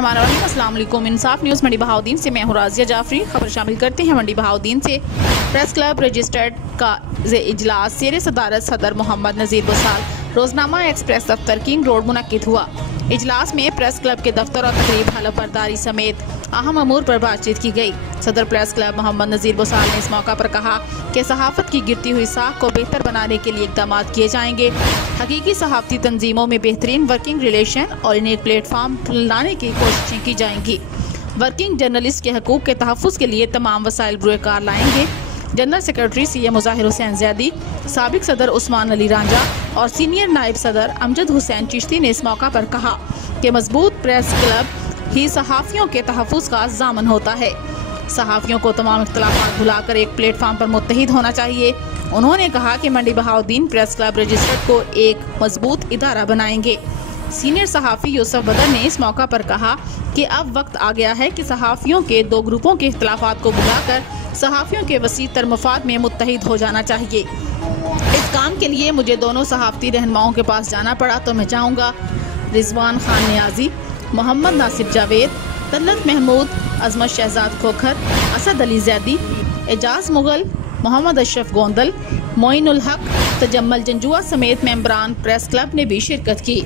बिस्मिल्लाहिर्रहमानिर्रहीम। अस्सलाम वालेकुम। इंसाफ न्यूज़ मंडी बहाउद्दीन से मैं हूँ राजिया जाफरी। खबर शामिल करते हैं मंडी बहाउद्दीन से। प्रेस क्लब रजिस्टर्ड का इजलास ज़ेर सदारत सदर मोहम्मद नज़ीर बसाल रोजनामा एक्सप्रेस दफ्तर किंग रोड मुनक्किद हुआ। इजलास में प्रेस क्लब के दफ्तर और तकरीब हलफ बर्दारी समेत अहम अमूर पर बातचीत की गई। सदर प्रेस क्लब मोहम्मद नज़ीर बसाल ने इस मौका पर कहा कि सहाफ़त की गिरती हुई साख को बेहतर बनाने के लिए इक़दाम किए जाएंगे। हकीकी सहाफ़ती तंजीमों में बेहतरीन वर्किंग रिलेशन और इन्हें एक प्लेटफार्म लाने की कोशिशें की जाएंगी। वर्किंग जर्नलिस्ट के हकूक़ के तहफ़्फ़ुज़ के लिए तमाम वसाइल बुरेकार लाएंगे। General secretary CA Mazahar Hussain Zaidi, साबिक सदर उस्मान अली रांझा और सीनियर नायब सदर अमजद हुसैन चिश्ती ने इस मौका पर कहा कि मजबूत प्रेस क्लब ही सहाफ़ियों के तहफ़्फ़ुज़ का ज़ामन होता है। सहाफ़ियों को तमाम इख्तिलाफ़ात भुलाकर एक प्लेटफार्म पर मुत्तहिद होना चाहिए। उन्होंने कहा कि मंडी बहाउद्दीन प्रेस क्लब रजिस्टर्ड को एक मजबूत इदारा बनाएंगे। सीनियर सहाफ़ी यूसुफ बदर ने इस मौका पर कहा कि अब वक्त आ गया है कि सहाफ़ियों के दो ग्रुपों के इख्तिलाफ़ात को भुलाकर सहाफ़ियों के वसी तर मफाद में मुत्तहिद हो जाना चाहिए। इस काम के लिए मुझे दोनों सहाफ़ती रहनुमाओं के पास जाना पड़ा तो मैं जाऊँगा। रिजवान खान नियाजी, मोहम्मद नासिर जावेद, तलत महमूद, अजमत शहजाद खोखर, असद अली ज़ैदी, एजाज मुगल, मोहम्मद अशरफ गोंदल, मोइनुल हक, तजम्मल जंजुआ समेत मेंबरान प्रेस क्लब ने भी शिरकत की।